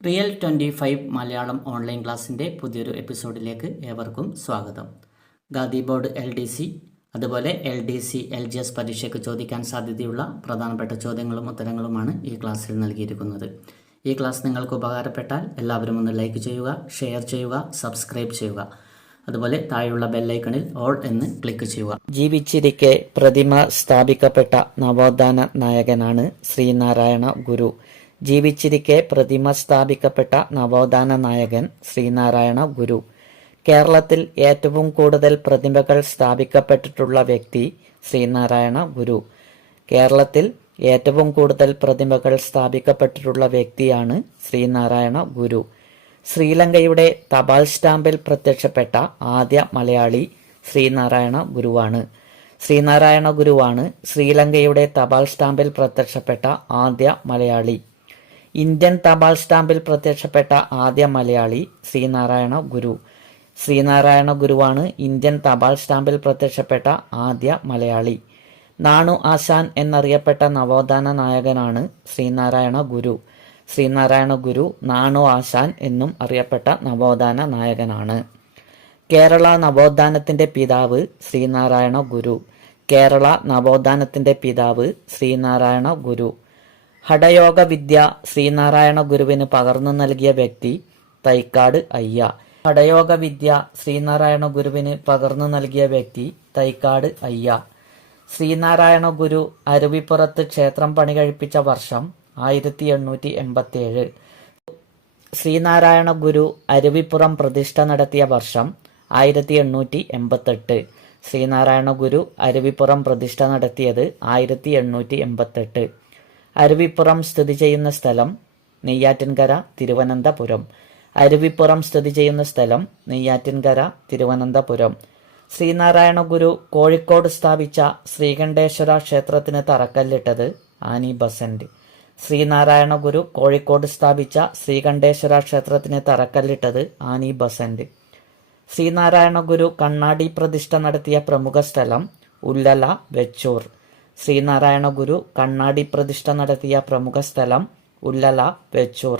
Real 25 Malayalam online ക്ലാസ്സിൻ്റെ പുതിയൊരു എപ്പിസോഡിലേക്ക് ഏവർക്കും സ്വാഗതം. ഖാദി ബോർഡ് LDC അതുപോലെ LDC LGS പരീക്ഷയ്ക്ക് ചോദിക്കാൻ സാധ്യതയുള്ള പ്രധാനപ്പെട്ട ചോദ്യങ്ങളും ഉത്തരങ്ങളുമാണ് ഈ ക്ലാസ്സിൽ നൽകിയിരിക്കുന്നത്. ഈ ക്ലാസ് നിങ്ങൾക്ക് ഉപകാരപ്പെട്ടാൽ എല്ലാവരും ഒന്ന് ലൈക്ക് ചെയ്യുക, ഷെയർ ചെയ്യുക, സബ്സ്ക്രൈബ് ചെയ്യുക. അതുപോലെ താഴെയുള്ള ബെല്ലൈക്കണിൽ ഓൾ എന്ന് ക്ലിക്ക് ചെയ്യുക. ജീവിച്ചിരിക്കെ പ്രതിമ സ്ഥാപിക്കപ്പെട്ട നവോത്ഥാന നായകനാണ് ശ്രീനാരായണ ഗുരു. ജീവിച്ചിരിക്കെ പ്രതിമ സ്ഥാപിക്കപ്പെട്ട നവോത്ഥാന നായകൻ ശ്രീനാരായണ ഗുരു. കേരളത്തിൽ ഏറ്റവും കൂടുതൽ പ്രതിമകൾ സ്ഥാപിക്കപ്പെട്ടിട്ടുള്ള വ്യക്തി ശ്രീനാരായണ ഗുരു. കേരളത്തിൽ ഏറ്റവും കൂടുതൽ പ്രതിമകൾ സ്ഥാപിക്കപ്പെട്ടിട്ടുള്ള വ്യക്തിയാണ് ശ്രീനാരായണ ഗുരു. ശ്രീലങ്കയുടെ തപാൽ സ്റ്റാമ്പിൽ പ്രത്യക്ഷപ്പെട്ട ആദ്യ മലയാളി ശ്രീനാരായണ ഗുരുവാണ്. ശ്രീനാരായണ ഗുരുവാണ് ശ്രീലങ്കയുടെ തപാൽ സ്റ്റാമ്പിൽ പ്രത്യക്ഷപ്പെട്ട ആദ്യ മലയാളി. ഇന്ത്യൻ തപാൽ സ്റ്റാമ്പിൽ പ്രത്യക്ഷപ്പെട്ട ആദ്യ മലയാളി ശ്രീനാരായണ ഗുരു. ശ്രീനാരായണ ഗുരുവാണ് ഇന്ത്യൻ തപാൽ സ്റ്റാമ്പിൽ പ്രത്യക്ഷപ്പെട്ട ആദ്യ മലയാളി. നാണു ആശാൻ എന്നറിയപ്പെട്ട നവോത്ഥാന നായകനാണ് ശ്രീനാരായണ ഗുരു. ശ്രീനാരായണ ഗുരു നാണു ആശാൻ എന്നും അറിയപ്പെട്ട നവോത്ഥാന നായകനാണ്. കേരള നവോത്ഥാനത്തിന്റെ പിതാവ് ശ്രീനാരായണ ഗുരു. കേരള നവോത്ഥാനത്തിന്റെ പിതാവ് ശ്രീനാരായണ ഗുരു. ഹഠയോഗ വിദ്യ ശ്രീനാരായണ ഗുരുവിന് പകർന്നു നൽകിയ വ്യക്തി തൈക്കാട് അയ്യ. ഹഠയോഗ വിദ്യ ശ്രീനാരായണ ഗുരുവിന് പകർന്നു നൽകിയ വ്യക്തി തൈക്കാട് അയ്യ. ശ്രീനാരായണ ഗുരു അരുവിപ്പുറത്ത് ക്ഷേത്രം പണികഴിപ്പിച്ച വർഷം 1887. ശ്രീനാരായണ ഗുരു അരുവിപ്പുറം പ്രതിഷ്ഠ നടത്തിയ വർഷം 1888. ശ്രീനാരായണ ഗുരു അരുവിപ്പുറം പ്രതിഷ്ഠ നടത്തിയത് 1888. അരുവിപ്പുറം സ്ഥിതി ചെയ്യുന്ന സ്ഥലം നെയ്യാറ്റിൻകര, തിരുവനന്തപുരം. അരുവിപ്പുറം സ്ഥിതി ചെയ്യുന്ന സ്ഥലം നെയ്യാറ്റിൻകര, തിരുവനന്തപുരം. ശ്രീനാരായണ ഗുരു കോഴിക്കോട് സ്ഥാപിച്ച ശ്രീകണ്ഠേശ്വര ക്ഷേത്രത്തിന് തറക്കല്ലിട്ടത് ആനി ബസന്റ്. ശ്രീനാരായണ ഗുരു കോഴിക്കോട് സ്ഥാപിച്ച ശ്രീകണ്ഠേശ്വര ക്ഷേത്രത്തിന് തറക്കല്ലിട്ടത് ആനി ബസന്റ്. ശ്രീനാരായണ ഗുരു കണ്ണാടി പ്രതിഷ്ഠ നടത്തിയ പ്രമുഖ സ്ഥലം ഉല്ലല, വെച്ചൂർ. ശ്രീനാരായണ ഗുരു കണ്ണാടി പ്രതിഷ്ഠ നടത്തിയ പ്രമുഖ സ്ഥലം ഉല്ലല, വെച്ചൂർ.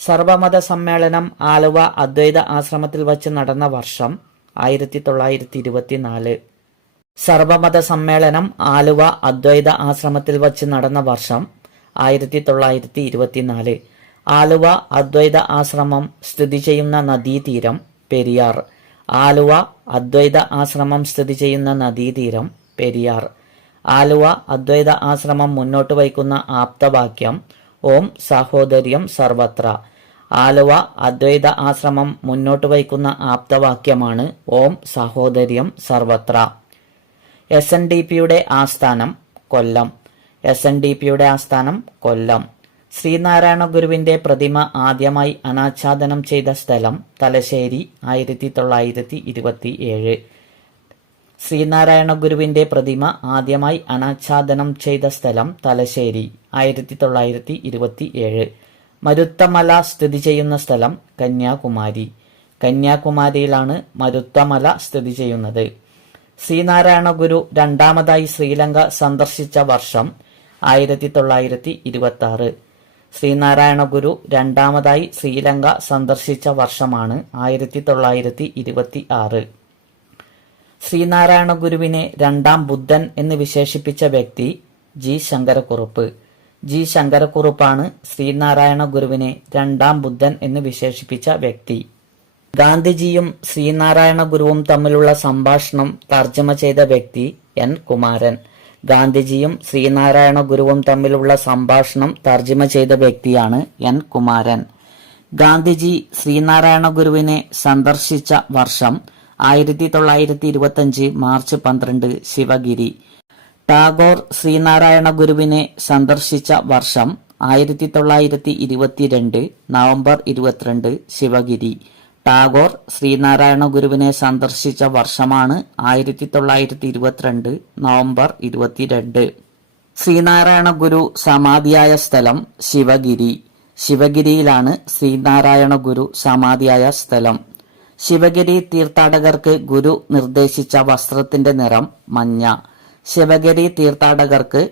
സർവമത സമ്മേളനം ആലുവ അദ്വൈത ആശ്രമത്തിൽ വച്ച് നടന്ന വർഷം 1924. സർവമത സമ്മേളനം ആലുവ അദ്വൈത ആശ്രമത്തിൽ വച്ച് നടന്ന വർഷം 1924. ആലുവ അദ്വൈത ആശ്രമം സ്ഥിതി ചെയ്യുന്ന നദീതീരം പെരിയാർ. ആലുവ അദ്വൈത ആശ്രമം സ്ഥിതി ചെയ്യുന്ന നദീതീരം പെരിയാർ. ആലുവ അദ്വൈത ആശ്രമം മുന്നോട്ട് വയ്ക്കുന്ന ആപ്തവാക്യം ഓം സാഹോദര്യം സർവത്ര. ആലുവ അദ്വൈത ആശ്രമം മുന്നോട്ട് വയ്ക്കുന്ന ആപ്തവാക്യമാണ് ഓം സാഹോദര്യം സർവത്ര. SNDPയുടെ ആസ്ഥാനം കൊല്ലം. SNDPയുടെ ആസ്ഥാനം കൊല്ലം. ശ്രീനാരായണ ഗുരുവിന്റെ പ്രതിമ ആദ്യമായി അനാച്ഛാദനം ചെയ്ത സ്ഥലം തലശ്ശേരി, 1927. ശ്രീനാരായണ ഗുരുവിന്റെ പ്രതിമ ആദ്യമായി അനാച്ഛാദനം ചെയ്ത സ്ഥലം തലശ്ശേരി, 1927. മരുത്തമല സ്ഥിതി ചെയ്യുന്ന സ്ഥലം കന്യാകുമാരി. കന്യാകുമാരിയിലാണ് മരുത്തമല സ്ഥിതി ചെയ്യുന്നത്. ശ്രീനാരായണ ഗുരു രണ്ടാമതായി ശ്രീലങ്ക സന്ദർശിച്ച വർഷം 1926. ശ്രീനാരായണ ഗുരു രണ്ടാമതായി ശ്രീലങ്ക സന്ദർശിച്ച വർഷമാണ് 1926. ശ്രീനാരായണ ഗുരുവിനെ രണ്ടാം ബുദ്ധൻ എന്ന് വിശേഷിപ്പിച്ച വ്യക്തി G. ശങ്കരക്കുറുപ്പ്. G. ശങ്കരക്കുറുപ്പാണ് ശ്രീനാരായണ ഗുരുവിനെ രണ്ടാം ബുദ്ധൻ എന്ന് വിശേഷിപ്പിച്ച വ്യക്തി. ഗാന്ധിജിയും ശ്രീനാരായണ ഗുരുവും തമ്മിലുള്ള സംഭാഷണം തർജ്ജമ ചെയ്ത വ്യക്തി N. കുമാരൻ. ഗാന്ധിജിയും ശ്രീനാരായണ ഗുരുവും തമ്മിലുള്ള സംഭാഷണം തർജ്ജമ ചെയ്ത വ്യക്തിയാണ് N. കുമാരൻ. ഗാന്ധിജി ശ്രീനാരായണ ഗുരുവിനെ സന്ദർശിച്ച വർഷം 1925 മാർച്ച് 12 ശിവഗിരി. ടാഗോർ ശ്രീനാരായണ ഗുരുവിനെ സന്ദർശിച്ച വർഷം 1922 നവംബർ 22 ശിവഗിരി. ടാഗോർ ശ്രീനാരായണ ഗുരുവിനെ സന്ദർശിച്ച വർഷമാണ് 1922 നവംബർ 22. ശ്രീനാരായണ ഗുരു സമാധിയായ സ്ഥലം ശിവഗിരി. ശിവഗിരിയിലാണ് ശ്രീനാരായണ ഗുരു സമാധിയായ സ്ഥലം. ശിവഗിരി തീർത്ഥാടകർക്ക് ഗുരു നിർദ്ദേശിച്ച വസ്ത്രത്തിന്റെ നിറം മഞ്ഞ. ശിവഗിരി തീർത്ഥാടകർക്ക്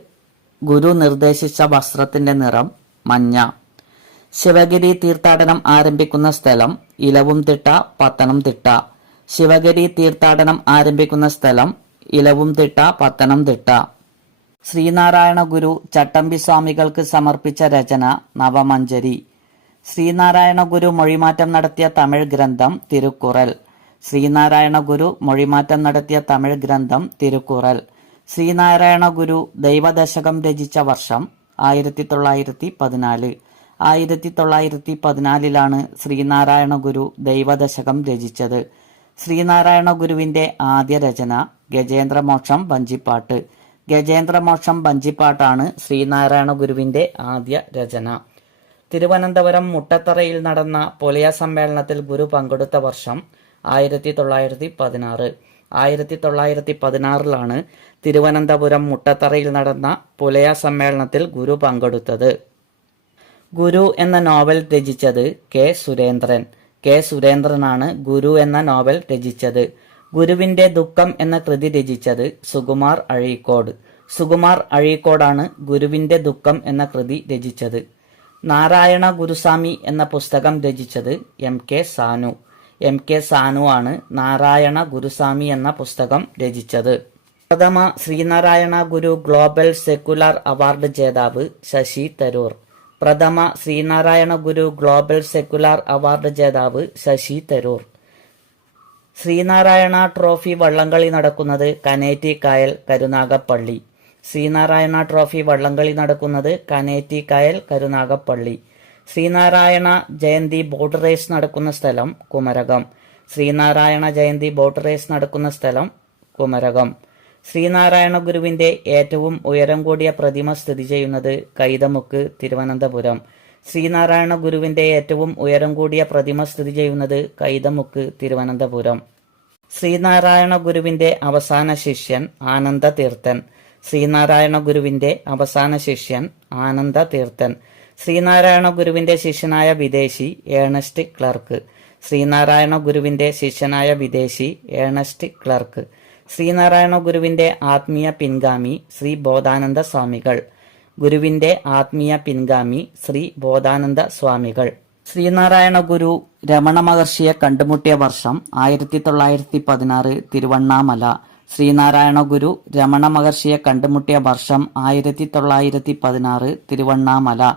ഗുരു നിർദ്ദേശിച്ച വസ്ത്രത്തിന്റെ നിറം മഞ്ഞ. ശിവഗിരി തീർത്ഥാടനം ആരംഭിക്കുന്ന സ്ഥലം ഇലവുംതിട്ട, പത്തനംതിട്ട. ശിവഗിരി തീർത്ഥാടനം ആരംഭിക്കുന്ന സ്ഥലം ഇലവുംതിട്ട, പത്തനംതിട്ട. ശ്രീനാരായണ ഗുരു ചട്ടമ്പി സ്വാമികൾക്ക് സമർപ്പിച്ച രചന നവമഞ്ജരി. ശ്രീനാരായണ ഗുരു മൊഴിമാറ്റം നടത്തിയ തമിഴ് ഗ്രന്ഥം തിരുക്കുറൽ. ശ്രീനാരായണ ഗുരു മൊഴിമാറ്റം നടത്തിയ തമിഴ് ഗ്രന്ഥം തിരുക്കുറൽ. ശ്രീനാരായണ ഗുരു ദൈവദശകം രചിച്ച വർഷം 1914. 1914 ശ്രീനാരായണ ഗുരു ദൈവദശകം രചിച്ചത്. ശ്രീനാരായണ ഗുരുവിന്റെ ആദ്യ രചന ഗജേന്ദ്രമോക്ഷം വഞ്ചിപ്പാട്ട്. ഗജേന്ദ്രമോക്ഷം വഞ്ചിപ്പാട്ടാണ് ശ്രീനാരായണ ഗുരുവിന്റെ ആദ്യ രചന. തിരുവനന്തപുരം മുട്ടത്തറയിൽ നടന്ന പൊലയ സമ്മേളനത്തിൽ ഗുരു പങ്കെടുത്ത വർഷം 1916. 1916 തിരുവനന്തപുരം മുട്ടത്തറയിൽ നടന്ന പുലയ സമ്മേളനത്തിൽ ഗുരു പങ്കെടുത്തത്. ഗുരു എന്ന നോവൽ രചിച്ചത് കെ സുരേന്ദ്രൻ. കെ സുരേന്ദ്രനാണ് ഗുരു എന്ന നോവൽ രചിച്ചത്. ഗുരുവിന്റെ ദുഃഖം എന്ന കൃതി രചിച്ചത് സുകുമാർ അഴീക്കോട്. സുകുമാർ അഴീക്കോടാണ് ഗുരുവിന്റെ ദുഃഖം എന്ന കൃതി രചിച്ചത്. നാരായണ ഗുരുസ്വാമി എന്ന പുസ്തകം രചിച്ചത് M K Sanu. M K Sanu ആണ് നാരായണ ഗുരുസ്വാമി എന്ന പുസ്തകം രചിച്ചത്. പ്രഥമ ശ്രീനാരായണ ഗുരു ഗ്ലോബൽ സെക്യുലർ അവാർഡ് ജേതാവ് ശശി തരൂർ. പ്രഥമ ശ്രീനാരായണ ഗുരു ഗ്ലോബൽ സെക്യുലർ അവാർഡ് ജേതാവ് ശശി തരൂർ. ശ്രീനാരായണ ട്രോഫി വള്ളംകളി നടക്കുന്നത് കനേറ്റിക്കായൽ, കരുനാഗപ്പള്ളി. ശ്രീനാരായണ ട്രോഫി വള്ളംകളി നടക്കുന്നത് കനേറ്റിക്കായൽ, കരുനാഗപ്പള്ളി. ശ്രീനാരായണ ജയന്തി ബോട്ട് റേസ് നടക്കുന്ന സ്ഥലം കുമരകം. ശ്രീനാരായണ ജയന്തി ബോട്ട് റേസ് നടക്കുന്ന സ്ഥലം കുമരകം. ശ്രീനാരായണ ഗുരുവിന്റെ ഏറ്റവും ഉയരം കൂടിയ പ്രതിമ സ്ഥിതി ചെയ്യുന്നത് കൈതമുക്ക്, തിരുവനന്തപുരം. ശ്രീനാരായണ ഗുരുവിന്റെ ഏറ്റവും ഉയരം കൂടിയ പ്രതിമ സ്ഥിതി ചെയ്യുന്നത് കൈതമുക്ക്, തിരുവനന്തപുരം. ശ്രീനാരായണ ഗുരുവിന്റെ അവസാന ശിഷ്യൻ ആനന്ദതീർത്ഥൻ. ശ്രീനാരായണ ഗുരുവിന്റെ അവസാന ശിഷ്യൻ ആനന്ദതീർത്ഥൻ. ശ്രീനാരായണ ഗുരുവിന്റെ ശിഷ്യനായ വിദേശി ഏണസ്റ്റ് ക്ലർക്ക്. ശ്രീനാരായണ ഗുരുവിന്റെ ശിഷ്യനായ വിദേശി ഏണസ്റ്റ് ക്ലർക്ക്. ശ്രീനാരായണ ഗുരുവിന്റെ ആത്മീയ പിൻഗാമി ശ്രീ ബോധാനന്ദ സ്വാമികൾ. ഗുരുവിന്റെ ആത്മീയ പിൻഗാമി ശ്രീ ബോധാനന്ദ സ്വാമികൾ. ശ്രീനാരായണ ഗുരു രമണ മഹർഷിയെ കണ്ടുമുട്ടിയ വർഷം 1916 തിരുവണ്ണാമല. ശ്രീനാരായണ ഗുരു രമണ മഹർഷിയെ കണ്ടുമുട്ടിയ വർഷം 1916 തിരുവണ്ണാമല.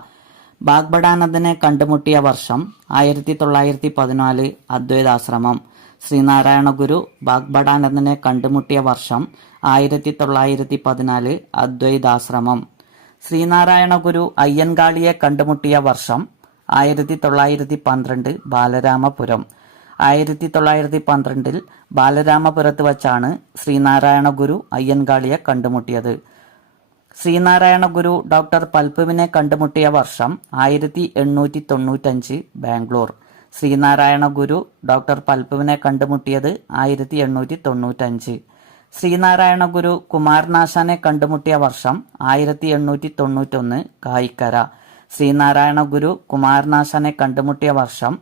ബാഗ്ബടാനന്ദനെ കണ്ടുമുട്ടിയ വർഷം 1914 അദ്വൈതാശ്രമം. ശ്രീനാരായണ ഗുരു ബാഗ്ബടാനന്ദനെ കണ്ടുമുട്ടിയ വർഷം 1914 അദ്വൈതാശ്രമം. ശ്രീനാരായണ ഗുരു അയ്യൻകാളിയെ കണ്ടുമുട്ടിയ വർഷം 1912 ബാലരാമപുരം. 1912 ബാലരാമപുരത്ത് വച്ചാണ് ശ്രീനാരായണ ഗുരു അയ്യൻകാളിയെ കണ്ടുമുട്ടിയത്. ശ്രീനാരായണ ഗുരു ഡോക്ടർ പൽപുവിനെ കണ്ടുമുട്ടിയ വർഷം 1895 ബാംഗ്ലൂർ. ശ്രീനാരായണ ഗുരു ഡോക്ടർ പൽപുവിനെ കണ്ടുമുട്ടിയത് 1895. ശ്രീനാരായണ ഗുരു കുമാരനാശാനെ കണ്ടുമുട്ടിയ വർഷം 1891 കായിക്കര. ശ്രീനാരായണ ഗുരു കുമാരനാശാനെ കണ്ടുമുട്ടിയ വർഷം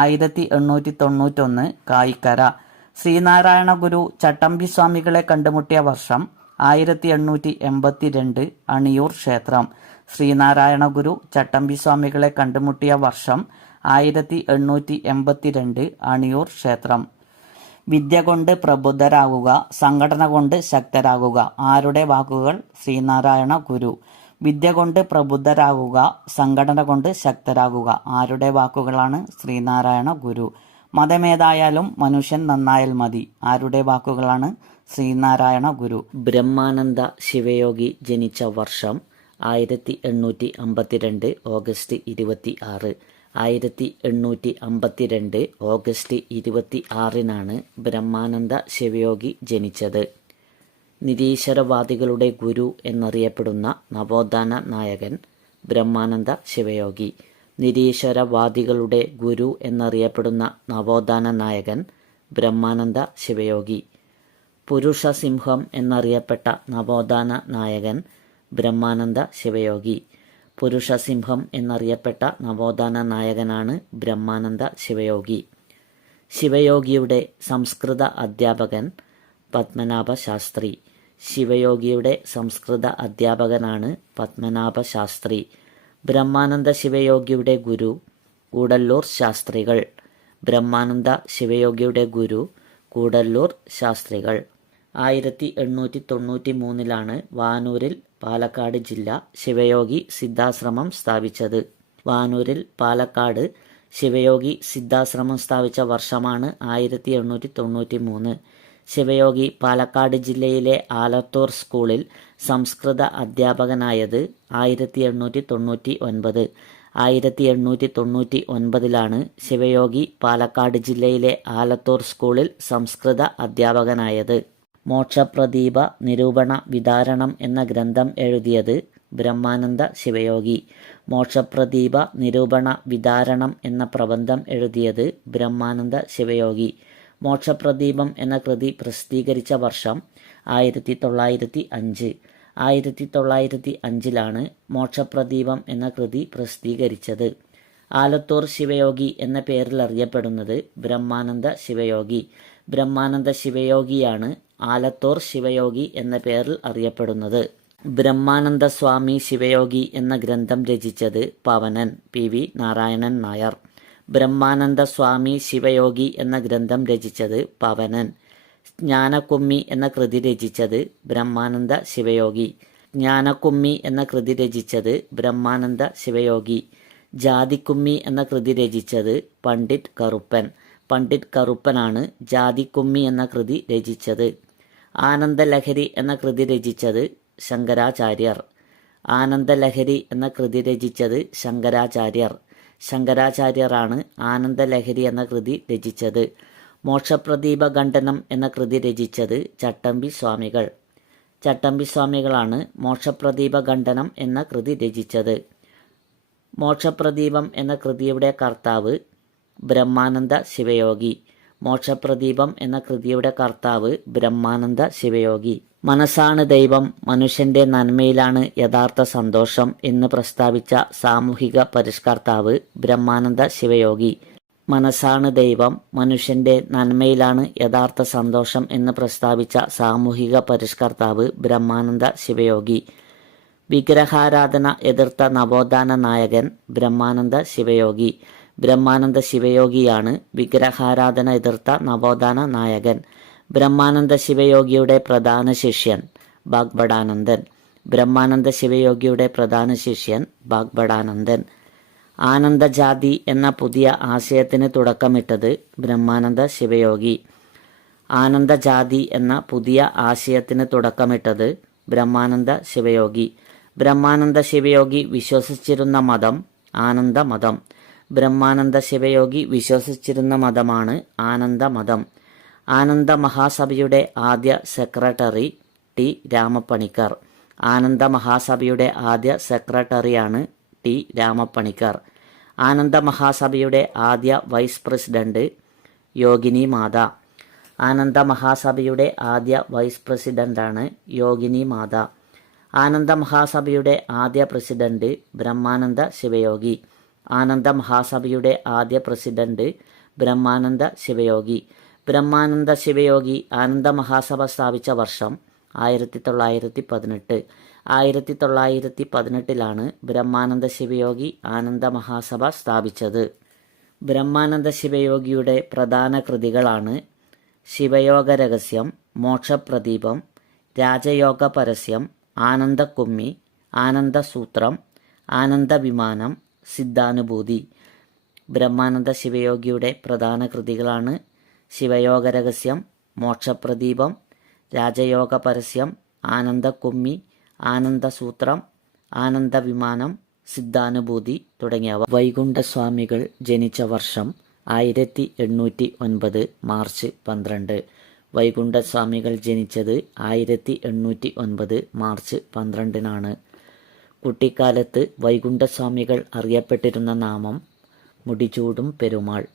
1891 കായിക്കര. ശ്രീനാരായണ ഗുരു ചട്ടമ്പി സ്വാമികളെ കണ്ടുമുട്ടിയ വർഷം 1882 അണിയൂർ ക്ഷേത്രം. ശ്രീനാരായണ ഗുരു ചട്ടമ്പി സ്വാമികളെ കണ്ടുമുട്ടിയ വർഷം 1882 അണിയൂർ ക്ഷേത്രം. വിദ്യ കൊണ്ട് പ്രബുദ്ധരാകുക, സംഘടന കൊണ്ട് ശക്തരാകുക. ആരുടെ വാക്കുകൾ? ശ്രീനാരായണ ഗുരു. വിദ്യ കൊണ്ട് പ്രബുദ്ധരാകുക, സംഘടന കൊണ്ട് ശക്തരാകുക. ആരുടെ വാക്കുകളാണ്? ശ്രീനാരായണ ഗുരു. മതമേതായാലും മനുഷ്യൻ നന്നായാൽ മതി. ആരുടെ വാക്കുകളാണ്? ശ്രീനാരായണ ഗുരു. ബ്രഹ്മാനന്ദ ശിവയോഗി ജനിച്ച വർഷം 1852 ഓഗസ്റ്റ് 26. 1852 ഓഗസ്റ്റ് 26 ബ്രഹ്മാനന്ദ ശിവയോഗി ജനിച്ചത്. നിരീശ്വരവാദികളുടെ ഗുരു എന്നറിയപ്പെടുന്ന നവോത്ഥാന നായകൻ ബ്രഹ്മാനന്ദ ശിവയോഗി. നിരീശ്വരവാദികളുടെ ഗുരു എന്നറിയപ്പെടുന്ന നവോത്ഥാന നായകൻ ബ്രഹ്മാനന്ദ ശിവയോഗി. പുരുഷസിംഹം എന്നറിയപ്പെട്ട നവോത്ഥാന നായകൻ ബ്രഹ്മാനന്ദ ശിവയോഗി. പുരുഷസിംഹം എന്നറിയപ്പെട്ട നവോത്ഥാന നായകനാണ് ബ്രഹ്മാനന്ദ ശിവയോഗി. ശിവയോഗിയുടെ സംസ്കൃത അധ്യാപകൻ പത്മനാഭ ശാസ്ത്രി. ശിവയോഗിയുടെ സംസ്കൃത അധ്യാപകനാണ് പത്മനാഭ ശാസ്ത്രി. ബ്രഹ്മാനന്ദ ശിവയോഗിയുടെ ഗുരു കൂടല്ലൂർ ശാസ്ത്രികൾ. ബ്രഹ്മാനന്ദ ശിവയോഗിയുടെ ഗുരു കൂടല്ലൂർ ശാസ്ത്രികൾ. 1893 വാനൂരിൽ പാലക്കാട് ജില്ല ശിവയോഗി സിദ്ധാശ്രമം സ്ഥാപിച്ചത്. വാനൂരിൽ പാലക്കാട് ശിവയോഗി സിദ്ധാശ്രമം സ്ഥാപിച്ച വർഷമാണ് 1893. ശിവയോഗി പാലക്കാട് ജില്ലയിലെ ആലത്തൂർ സ്കൂളിൽ സംസ്കൃത അധ്യാപകനായത് 1899. 1899 ശിവയോഗി പാലക്കാട് ജില്ലയിലെ ആലത്തൂർ സ്കൂളിൽ സംസ്കൃത അധ്യാപകനായത്. മോക്ഷപ്രദീപ നിരൂപണ വിതാരണം എന്ന ഗ്രന്ഥം എഴുതിയത് ബ്രഹ്മാനന്ദ ശിവയോഗി. മോക്ഷപ്രദീപ നിരൂപണ വിതാരണം എന്ന പ്രബന്ധം എഴുതിയത് ബ്രഹ്മാനന്ദ ശിവയോഗി. മോക്ഷപ്രദീപം എന്ന കൃതി പ്രസിദ്ധീകരിച്ച വർഷം 1905. 1905 മോക്ഷപ്രദീപം എന്ന കൃതി പ്രസിദ്ധീകരിച്ചത്. ആലത്തൂർ ശിവയോഗി എന്ന പേരിൽ അറിയപ്പെടുന്നത് ബ്രഹ്മാനന്ദ ശിവയോഗി. ബ്രഹ്മാനന്ദ ശിവയോഗിയാണ് ആലത്തൂർ ശിവയോഗി എന്ന പേരിൽ അറിയപ്പെടുന്നത്. ബ്രഹ്മാനന്ദ സ്വാമി ശിവയോഗി എന്ന ഗ്രന്ഥം രചിച്ചത് പവനൻ പി.വി. നാരായണൻ നായർ. ബ്രഹ്മാനന്ദ സ്വാമി ശിവയോഗി എന്ന ഗ്രന്ഥം രചിച്ചത് പവനൻ. ജ്ഞാനക്കുമ്മി എന്ന കൃതി രചിച്ചത് ബ്രഹ്മാനന്ദ ശിവയോഗി. ജ്ഞാനക്കുമ്മി എന്ന കൃതി രചിച്ചത് ബ്രഹ്മാനന്ദ ശിവയോഗി. ജാതിക്കുമ്മി എന്ന കൃതി രചിച്ചത് പണ്ഡിറ്റ് കറുപ്പൻ. പണ്ഡിറ്റ് കറുപ്പനാണ് ജാതിക്കുമ്മി എന്ന കൃതി രചിച്ചത്. ആനന്ദലഹരി എന്ന കൃതി രചിച്ചത് ശങ്കരാചാര്യർ. ആനന്ദലഹരി എന്ന കൃതി രചിച്ചത് ശങ്കരാചാര്യർ. ശങ്കരാചാര്യരാണ് ആനന്ദലഹരി എന്ന കൃതി രചിച്ചത്. മോക്ഷപ്രദീപ ഖണ്ഡനം എന്ന കൃതി രചിച്ചത് ചട്ടമ്പി സ്വാമികൾ. ചട്ടമ്പി സ്വാമികളാണ് മോക്ഷപ്രദീപ ഖണ്ഡനം എന്ന കൃതി രചിച്ചത്. മോക്ഷപ്രദീപം എന്ന കൃതിയുടെ കർത്താവ് ബ്രഹ്മാനന്ദ ശിവയോഗി. മോക്ഷപ്രദീപം എന്ന കൃതിയുടെ കർത്താവ് ബ്രഹ്മാനന്ദ ശിവയോഗി. മനസ്സാണ് ദൈവം, മനുഷ്യന്റെ നന്മയിലാണ് യഥാർത്ഥ സന്തോഷം എന്ന് പ്രസ്താവിച്ച സാമൂഹിക പരിഷ്കർത്താവ് ബ്രഹ്മാനന്ദ ശിവയോഗി. മനസ്സാണ് ദൈവം, മനുഷ്യന്റെ നന്മയിലാണ് യഥാർത്ഥ സന്തോഷം എന്ന് പ്രസ്താവിച്ച സാമൂഹിക പരിഷ്കർത്താവ് ബ്രഹ്മാനന്ദ ശിവയോഗി. വിഗ്രഹാരാധന എതിർത്ത നവോത്ഥാന നായകൻ ബ്രഹ്മാനന്ദ ശിവയോഗി. ബ്രഹ്മാനന്ദ ശിവയോഗിയാണ് വിഗ്രഹാരാധന എതിർത്ത നവോത്ഥാന നായകൻ. ബ്രഹ്മാനന്ദ ശിവയോഗിയുടെ പ്രധാന ശിഷ്യൻ ഭാഗ്ഭടാനന്ദൻ. ബ്രഹ്മാനന്ദ ശിവയോഗിയുടെ പ്രധാന ശിഷ്യൻ ഭാഗ്ഭടാനന്ദൻ. ആനന്ദജാതി എന്ന പുതിയ ആശയത്തിന് തുടക്കമിട്ടത് ബ്രഹ്മാനന്ദ ശിവയോഗി. ആനന്ദജാതി എന്ന പുതിയ ആശയത്തിന് തുടക്കമിട്ടത് ബ്രഹ്മാനന്ദ ശിവയോഗി. ബ്രഹ്മാനന്ദ ശിവയോഗി വിശ്വസിച്ചിരുന്ന മതം ആനന്ദമതം. ബ്രഹ്മാനന്ദ ശിവയോഗി വിശ്വസിച്ചിരുന്ന മതമാണ് ആനന്ദമതം. ആനന്ദ മഹാസഭയുടെ ആദ്യ സെക്രട്ടറി ടി രാമപ്പണിക്കർ. ആനന്ദ മഹാസഭയുടെ ആദ്യ സെക്രട്ടറിയാണ് ടി രാമപ്പണിക്കർ. ആനന്ദ മഹാസഭയുടെ ആദ്യ വൈസ് പ്രസിഡന്റ് യോഗിനി മാത. ആനന്ദ മഹാസഭയുടെ ആദ്യ വൈസ് പ്രസിഡന്റാണ് യോഗിനി മാത. ആനന്ദ മഹാസഭയുടെ ആദ്യ പ്രസിഡന്റ് ബ്രഹ്മാനന്ദ ശിവയോഗി. ആനന്ദ മഹാസഭയുടെ ആദ്യ പ്രസിഡന്റ് ബ്രഹ്മാനന്ദ ശിവയോഗി. ബ്രഹ്മാനന്ദ ശിവയോഗി ആനന്ദ മഹാസഭ സ്ഥാപിച്ച വർഷം 1918. 1918 ബ്രഹ്മാനന്ദ ശിവയോഗി ആനന്ദ മഹാസഭ സ്ഥാപിച്ചത്. ബ്രഹ്മാനന്ദ ശിവയോഗിയുടെ പ്രധാന കൃതികളാണ് ശിവയോഗ രഹസ്യം, മോക്ഷപ്രദീപം, രാജയോഗ പരസ്യം, ആനന്ദക്കുമ്മി, ആനന്ദസൂത്രം, ആനന്ദവിമാനം, സിദ്ധാനുഭൂതി. ബ്രഹ്മാനന്ദ ശിവയോഗിയുടെ പ്രധാന കൃതികളാണ് ശിവയോഗ രഹസ്യം, മോക്ഷപ്രദീപം, രാജയോഗ പരസ്യം, ആനന്ദക്കുമ്മി, ആനന്ദസൂത്രം, ആനന്ദവിമാനം, സിദ്ധാനുഭൂതി തുടങ്ങിയവ. വൈകുണ്ഠസ്വാമികൾ ജനിച്ച വർഷം 1809 മാർച്ച് 12. വൈകുണ്ഠസ്വാമികൾ ജനിച്ചത് 1809 മാർച്ച് 12 കുട്ടിക്കാലത്ത് വൈകുണ്ഠസ്വാമികൾ അറിയപ്പെട്ടിരുന്ന നാമം മുടിചൂടും പെരുമാൾ.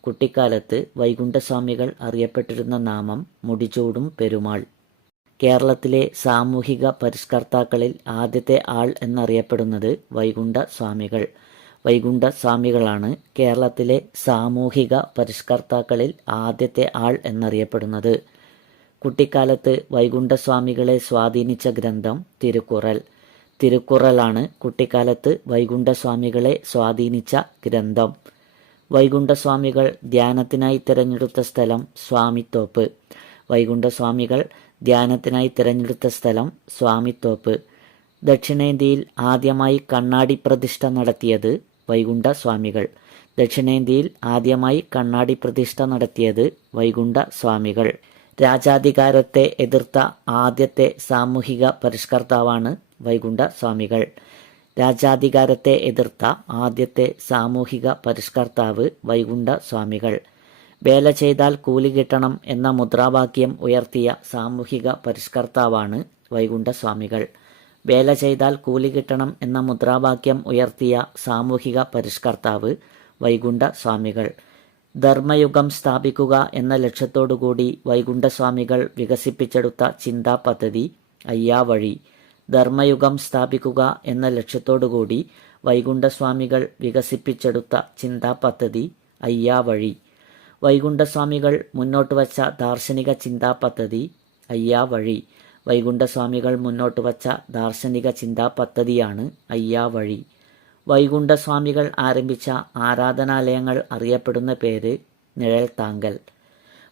കുട്ടിക്കാലത്ത് വൈകുണ്ഠസ്വാമികൾ അറിയപ്പെട്ടിരുന്ന നാമം മുടിചൂടും പെരുമാൾ. കേരളത്തിലെ സാമൂഹിക പരിഷ്കർത്താക്കളിൽ ആദ്യത്തെ ആൾ എന്നറിയപ്പെടുന്നത് വൈകുണ്ഠസ്വാമികൾ. വൈകുണ്ഠസ്വാമികളാണ് കേരളത്തിലെ സാമൂഹിക പരിഷ്കർത്താക്കളിൽ ആദ്യത്തെ ആൾ എന്നറിയപ്പെടുന്നത്. കുട്ടിക്കാലത്ത് വൈകുണ്ഠസ്വാമികളെ സ്വാധീനിച്ച ഗ്രന്ഥം തിരുക്കുറൽ. തിരുക്കുറലാണ് കുട്ടിക്കാലത്ത് വൈകുണ്ഠസ്വാമികളെ സ്വാധീനിച്ച ഗ്രന്ഥം. വൈകുണ്ഠസ്വാമികൾ ധ്യാനത്തിനായി തിരഞ്ഞെടുത്ത സ്ഥലം സ്വാമിത്തോപ്പ്. വൈകുണ്ഠസ്വാമികൾ ധ്യാനത്തിനായി തിരഞ്ഞെടുത്ത സ്ഥലം സ്വാമിത്തോപ്പ്. ദക്ഷിണേന്ത്യയിൽ ആദ്യമായി കണ്ണാടി പ്രതിഷ്ഠ നടത്തിയത് വൈകുണ്ഠസ്വാമികൾ. ദക്ഷിണേന്ത്യയിൽ ആദ്യമായി കണ്ണാടി പ്രതിഷ്ഠ നടത്തിയത് വൈകുണ്ഠസ്വാമികൾ. രാജാധികാരത്തെ എതിർത്ത ആദ്യത്തെ സാമൂഹിക പരിഷ്കർത്താവാണ് വൈകുണ്ഠസ്വാമികൾ. രാജാധികാരത്തെ എതിർത്ത ആദ്യത്തെ സാമൂഹിക പരിഷ്കർത്താവ് വൈകുണ്ഠസ്വാമികൾ. വേല ചെയ്താൽ കൂലി കിട്ടണം എന്ന മുദ്രാവാക്യം ഉയർത്തിയ സാമൂഹിക പരിഷ്കർത്താവാണ് വൈകുണ്ഠസ്വാമികൾ. വേല ചെയ്താൽ കൂലി കിട്ടണം എന്ന മുദ്രാവാക്യം ഉയർത്തിയ സാമൂഹിക പരിഷ്കർത്താവ് വൈകുണ്ഠസ്വാമികൾ. ധർമ്മയുഗം സ്ഥാപിക്കുക എന്ന ലക്ഷ്യത്തോടുകൂടി വൈകുണ്ഠസ്വാമികൾ വികസിപ്പിച്ചെടുത്ത ചിന്താ പദ്ധതി അയ്യാവഴി. ധർമ്മയുഗം സ്ഥാപിക്കുക എന്ന ലക്ഷ്യത്തോടുകൂടി വൈകുണ്ഠസ്വാമികൾ വികസിപ്പിച്ചെടുത്ത ചിന്താ പദ്ധതി അയ്യാവഴി. വൈകുണ്ഠസ്വാമികൾ മുന്നോട്ട് വച്ച ദാർശനിക ചിന്താ പദ്ധതി അയ്യാവഴി. വൈകുണ്ഠസ്വാമികൾ മുന്നോട്ട് വച്ച ദാർശനിക ചിന്താ പദ്ധതിയാണ് അയ്യാവഴി. വൈകുണ്ഠസ്വാമികൾ ആരംഭിച്ച ആരാധനാലയങ്ങൾ അറിയപ്പെടുന്ന പേര് നിഴൽത്താങ്കൽ.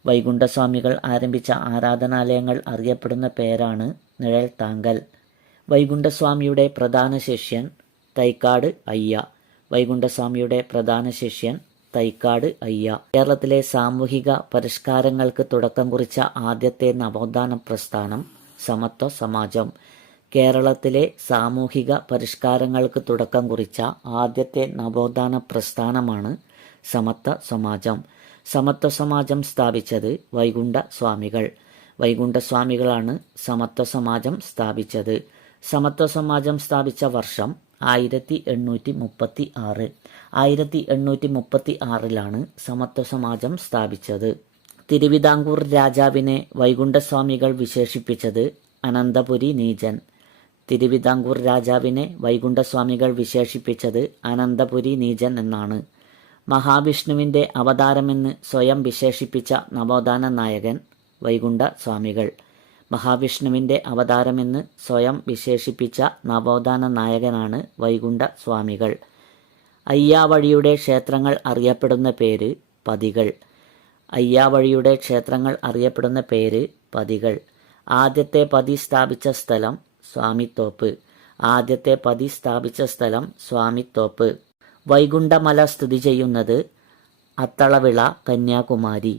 വൈകുണ്ഠസ്വാമികൾ ആരംഭിച്ച ആരാധനാലയങ്ങൾ അറിയപ്പെടുന്ന പേരാണ് നിഴൽത്താങ്കൽ. വൈകുണ്ഠസ്വാമിയുടെ പ്രധാന ശിഷ്യൻ തൈക്കാട് അയ്യ. വൈകുണ്ഠസ്വാമിയുടെ പ്രധാന ശിഷ്യൻ തൈക്കാട് അയ്യ. കേരളത്തിലെ സാമൂഹിക പരിഷ്കാരങ്ങൾക്ക് തുടക്കം കുറിച്ച ആദ്യത്തെ നവോത്ഥാന പ്രസ്ഥാനം സമത്വ സമാജം. കേരളത്തിലെ സാമൂഹിക പരിഷ്കാരങ്ങൾക്ക് തുടക്കം കുറിച്ച ആദ്യത്തെ നവോത്ഥാന പ്രസ്ഥാനമാണ് സമത്വ സമാജം. സമത്വ സമാജം സ്ഥാപിച്ചത് വൈകുണ്ഠസ്വാമികൾ. വൈകുണ്ഠസ്വാമികളാണ് സമത്വ സമാജം സ്ഥാപിച്ചത്. സമത്വ സമാജം സ്ഥാപിച്ച വർഷം 1836. 1836 സമത്വ സമാജം സ്ഥാപിച്ചത്. തിരുവിതാംകൂർ രാജാവിനെ വൈകുണ്ഠസ്വാമികൾ വിശേഷിപ്പിച്ചത് അനന്തപുരി നീചൻ. തിരുവിതാംകൂർ രാജാവിനെ വൈകുണ്ഠസ്വാമികൾ വിശേഷിപ്പിച്ചത് അനന്തപുരി നീചൻ എന്നാണ്. മഹാവിഷ്ണുവിൻ്റെ അവതാരമെന്ന് സ്വയം വിശേഷിപ്പിച്ച നവോത്ഥാന നായകൻ വൈകുണ്ഠസ്വാമികൾ. മഹാവിഷ്ണുവിൻ്റെ അവതാരമെന്ന് സ്വയം വിശേഷിപ്പിച്ച നവോത്ഥാന നായകനാണ് വൈകുണ്ഠസ്വാമികൾ. അയ്യാവഴിയുടെ ക്ഷേത്രങ്ങൾ അറിയപ്പെടുന്ന പേര് പതികൾ. അയ്യാവഴിയുടെ ക്ഷേത്രങ്ങൾ അറിയപ്പെടുന്ന പേര് പതികൾ. ആദ്യത്തെ പതി സ്ഥാപിച്ച സ്ഥലം സ്വാമിത്തോപ്പ്. ആദ്യത്തെ പതി സ്ഥാപിച്ച സ്ഥലം സ്വാമിത്തോപ്പ്. വൈകുണ്ഠമല സ്ഥിതി ചെയ്യുന്നത് അത്തളവിള, കന്യാകുമാരി.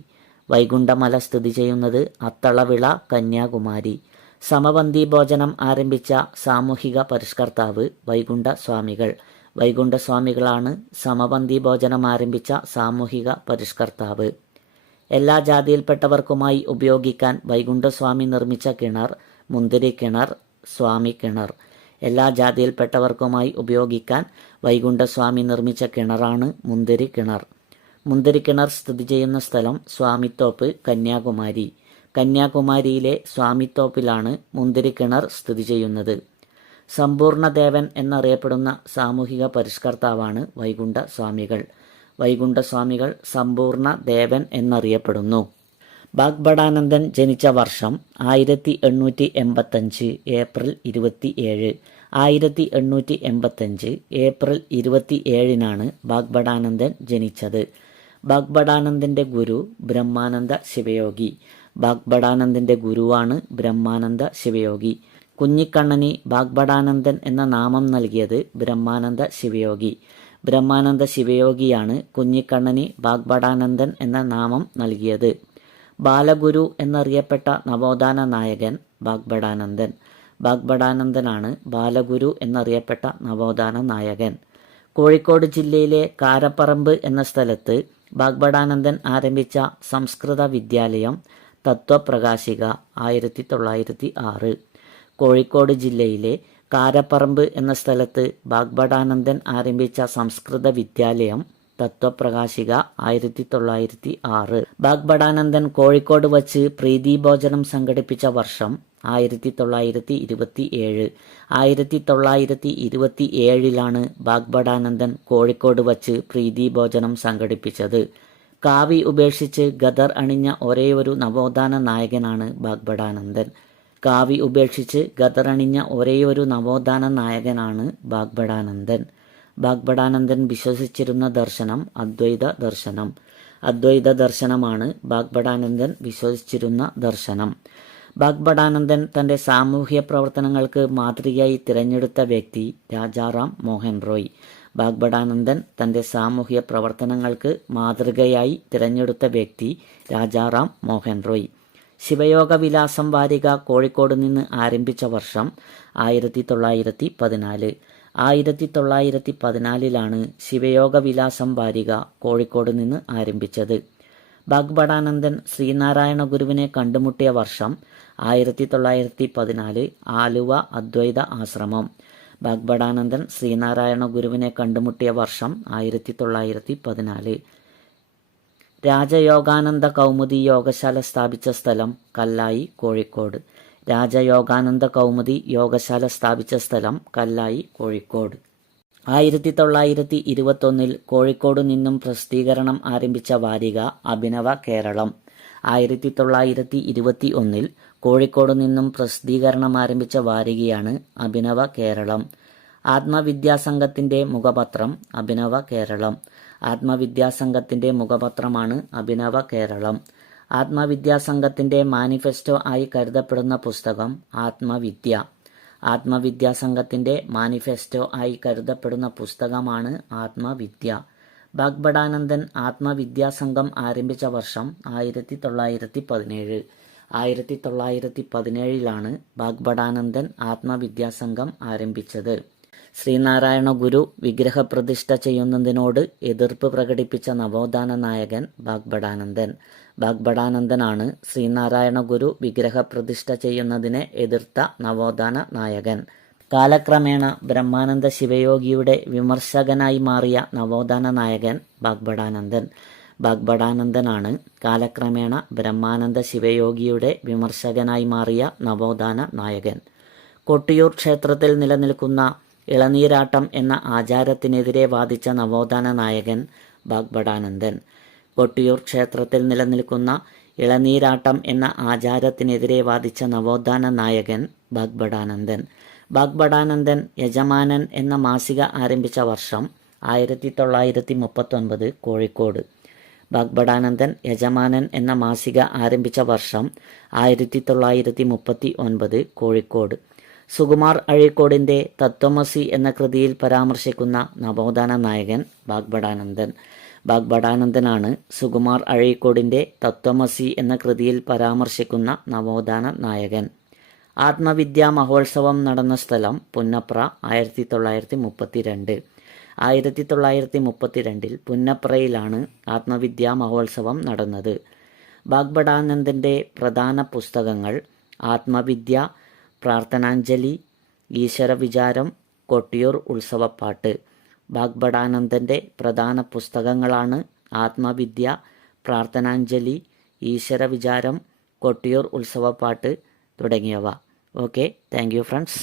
വൈകുണ്ഠമല സ്ഥിതി ചെയ്യുന്നത് അത്തളവിള, കന്യാകുമാരി. സമപന്തി ഭോജനം ആരംഭിച്ച സാമൂഹിക പരിഷ്കർത്താവ് വൈകുണ്ഠസ്വാമികൾ. വൈകുണ്ഠസ്വാമികളാണ് സമപന്തി ഭോജനം ആരംഭിച്ച സാമൂഹിക പരിഷ്കർത്താവ്. എല്ലാ ജാതിയിൽപ്പെട്ടവർക്കുമായി ഉപയോഗിക്കാൻ വൈകുണ്ഠസ്വാമി നിർമ്മിച്ച കിണർ മുന്തിരി കിണർ, സ്വാമി കിണർ. എല്ലാ ജാതിയിൽപ്പെട്ടവർക്കുമായി ഉപയോഗിക്കാൻ വൈകുണ്ഠസ്വാമി നിർമ്മിച്ച കിണറാണ് മുന്തിരി കിണർ. മുന്തിരി കിണർ സ്ഥിതി ചെയ്യുന്ന സ്ഥലം സ്വാമിത്തോപ്പ്, കന്യാകുമാരി. കന്യാകുമാരിയിലെ സ്വാമിത്തോപ്പിലാണ് മുന്തിരി കിണർ സ്ഥിതി ചെയ്യുന്നത്. സമ്പൂർണ്ണദേവൻ എന്നറിയപ്പെടുന്ന സാമൂഹിക പരിഷ്കർത്താവാണ് വൈകുണ്ഠസ്വാമികൾ. വൈകുണ്ഠസ്വാമികൾ സമ്പൂർണ്ണ ദേവൻ എന്നറിയപ്പെടുന്നു. ബാഗ്ഭടാനന്ദൻ ജനിച്ച വർഷം 1885 ഏപ്രിൽ 27. 1885 ഏപ്രിൽ 27 ബാഗ്ഭടാനന്ദൻ ജനിച്ചത്. ബാഗ്ഭടാനന്ദൻ്റെ ഗുരു ബ്രഹ്മാനന്ദ ശിവയോഗി. ബാഗ്ഭടാനന്ദൻ്റെ ഗുരുവാണ് ബ്രഹ്മാനന്ദ ശിവയോഗി. കുഞ്ഞിക്കണ്ണന് ബാഗ്ഭടാനന്ദൻ എന്ന നാമം നൽകിയത് ബ്രഹ്മാനന്ദ ശിവയോഗി. ബ്രഹ്മാനന്ദ ശിവയോഗിയാണ് കുഞ്ഞിക്കണ്ണന് ബാഗ്ഭടാനന്ദൻ എന്ന നാമം നൽകിയത്. ബാലഗുരു എന്നറിയപ്പെട്ട നവോത്ഥാന നായകൻ ബാഗ്ഭടാനന്ദൻ. ബാഗ്ഭടാനന്ദനാണ് ബാലഗുരു എന്നറിയപ്പെട്ട നവോത്ഥാന നായകൻ. കോഴിക്കോട് ജില്ലയിലെ കാരപ്പറമ്പ് എന്ന സ്ഥലത്ത് ബാഗ്ഭടാനന്ദൻ ആരംഭിച്ച സംസ്കൃത വിദ്യാലയം തത്വപ്രകാശിക 1906. കോഴിക്കോട് ജില്ലയിലെ കാരപ്പറമ്പ് എന്ന സ്ഥലത്ത് ബാഗ്ഭടാനന്ദൻ ആരംഭിച്ച സംസ്കൃത വിദ്യാലയം തത്വപ്രകാശിക 1906. ബാഗ്ഭടാനന്ദൻ കോഴിക്കോട് വച്ച് പ്രീതിഭോജനം സംഘടിപ്പിച്ച വർഷം 1927. 1927 ബാഗ്ഭടാനന്ദൻ കോഴിക്കോട് വച്ച് പ്രീതിഭോജനം സംഘടിപ്പിച്ചത്. കാവി ഉപേക്ഷിച്ച് ഗദർ അണിഞ്ഞ ഒരേയൊരു നവോത്ഥാന നായകനാണ് ബാഗ്ഭടാനന്ദൻ. കാവി ഉപേക്ഷിച്ച് ഗദറണിഞ്ഞ ഒരേയൊരു നവോത്ഥാന നായകനാണ് ബാഗ്ഭടാനന്ദൻ. ബാഗ്ഭടാനന്ദൻ വിശ്വസിച്ചിരുന്ന ദർശനം അദ്വൈത ദർശനം. അദ്വൈത ദർശനമാണ് ബാഗ്ഭടാനന്ദൻ വിശ്വസിച്ചിരുന്ന ദർശനം. ബാഗ്ഭടാനന്ദൻ തൻ്റെ സാമൂഹ്യ പ്രവർത്തനങ്ങൾക്ക് മാതൃകയായി തിരഞ്ഞെടുത്ത വ്യക്തി രാജാറാം മോഹൻ റോയ്. ബാഗ്ഭടാനന്ദൻ തൻ്റെ സാമൂഹ്യ പ്രവർത്തനങ്ങൾക്ക് മാതൃകയായി തിരഞ്ഞെടുത്ത വ്യക്തി രാജാറാം മോഹൻ റോയ്. ശിവയോഗ വിലാസം വാരിക കോഴിക്കോട് നിന്ന് ആരംഭിച്ച വർഷം 1914. 1914 ശിവയോഗ വിലാസം വാരിക കോഴിക്കോട് നിന്ന് ആരംഭിച്ചത്. ബാഗ്ഭടാനന്ദൻ ശ്രീനാരായണ ഗുരുവിനെ കണ്ടുമുട്ടിയ വർഷം 1914 ആലുവ അദ്വൈത ആശ്രമം. ബാഗ്ഭടാനന്ദൻ ശ്രീനാരായണ ഗുരുവിനെ കണ്ടുമുട്ടിയ വർഷം 1914. രാജയോഗാനന്ദ കൗമുദി യോഗശാല സ്ഥാപിച്ച സ്ഥലം കല്ലായി കോഴിക്കോട്. രാജയോഗാനന്ദ കൗമുദി യോഗശാല സ്ഥാപിച്ച സ്ഥലം കല്ലായി കോഴിക്കോട്. 1921 കോഴിക്കോട് നിന്നും പ്രസിദ്ധീകരണം ആരംഭിച്ച വാരിക അഭിനവ കേരളം. 1921 കോഴിക്കോട് നിന്നും പ്രസിദ്ധീകരണം ആരംഭിച്ച വാരികയാണ് അഭിനവ കേരളം. ആത്മവിദ്യാസംഘത്തിന്റെ മുഖപത്രം അഭിനവ കേരളം. ആത്മവിദ്യാസംഘത്തിന്റെ മുഖപത്രമാണ് അഭിനവ കേരളം. ആത്മവിദ്യാസംഘത്തിന്റെ മാനിഫെസ്റ്റോ ആയി കരുതപ്പെടുന്ന പുസ്തകം ആത്മവിദ്യ. ആത്മവിദ്യാസംഘത്തിന്റെ മാനിഫെസ്റ്റോ ആയി കരുതപ്പെടുന്ന പുസ്തകമാണ് ആത്മവിദ്യ. ബാഗ്ഭടാനന്ദൻ ആത്മവിദ്യാസംഘം ആരംഭിച്ച വർഷം 1917. 1917 ബാഗ്ഭടാനന്ദൻ ആത്മവിദ്യാസംഘം ആരംഭിച്ചത്. ശ്രീനാരായണ ഗുരു വിഗ്രഹപ്രതിഷ്ഠ ചെയ്യുന്നതിനോട് എതിർപ്പ് പ്രകടിപ്പിച്ച നവോത്ഥാന നായകൻ ബാഗ്ഭടാനന്ദൻ. ബാഗ്ഭടാനന്ദനാണ് ശ്രീനാരായണ ഗുരു വിഗ്രഹപ്രതിഷ്ഠ ചെയ്യുന്നതിനെ എതിർത്ത നവോത്ഥാന നായകൻ. കാലക്രമേണ ബ്രഹ്മാനന്ദ ശിവയോഗിയുടെ വിമർശകനായി മാറിയ നവോത്ഥാന നായകൻ ബാഗ്ഭടാനന്ദൻ. ബാഗ്ഭടാനന്ദനാണ് കാലക്രമേണ ബ്രഹ്മാനന്ദ ശിവയോഗിയുടെ വിമർശകനായി മാറിയ നവോത്ഥാന നായകൻ. കൊട്ടിയൂർ ക്ഷേത്രത്തിൽ നിലനിൽക്കുന്ന ഇളനീരാട്ടം എന്ന ആചാരത്തിനെതിരെ വാദിച്ച നവോത്ഥാന നായകൻ ബാഗ്ഭടാനന്ദൻ. കൊട്ടിയൂർ ക്ഷേത്രത്തിൽ നിലനിൽക്കുന്ന ഇളനീരാട്ടം എന്ന ആചാരത്തിനെതിരെ വാദിച്ച നവോത്ഥാന നായകൻ ബാഗ്ഭടാനന്ദൻ. ബാഗ്ഭടാനന്ദൻ യജമാനൻ എന്ന മാസിക ആരംഭിച്ച വർഷം 1939 കോഴിക്കോട്. ബാഗ്ഭടാനന്ദൻ യജമാനൻ എന്ന മാസിക ആരംഭിച്ച വർഷം 1939 കോഴിക്കോട്. സുകുമാർ അഴീക്കോടിന്റെ തത്വമസി എന്ന കൃതിയിൽ പരാമർശിക്കുന്ന നവോത്ഥാന നായകൻ ബാഗ്ഭടാനന്ദൻ. ബാഗ്ഭടാനന്ദനാണ് സുകുമാർ അഴീക്കോടിന്റെ തത്വമസി എന്ന കൃതിയിൽ പരാമർശിക്കുന്ന നവോത്ഥാന നായകൻ. ആത്മവിദ്യാ മഹോത്സവം നടന്ന സ്ഥലം പുന്നപ്ര. 1932. 1932 പുന്നപ്രയിലാണ് ആത്മവിദ്യാ മഹോത്സവം നടന്നത്. ബാഗ്ഭടാനന്ദന്റെ പ്രധാന പുസ്തകങ്ങൾ ആത്മവിദ്യ, പ്രാർത്ഥനാഞ്ജലി, ഈശ്വരവിചാരം, കൊട്ടിയൂർ ഉത്സവപ്പാട്ട്. ബാഗ്ഭടാനന്ദന്റെ പ്രധാന പുസ്തകങ്ങളാണ് ആത്മവിദ്യ, പ്രാർത്ഥനാഞ്ജലി, ഈശ്വരവിചാരം, കൊട്ടിയൂർ ഉത്സവപ്പാട്ട് തുടങ്ങിയവ. Okay, thank you friends.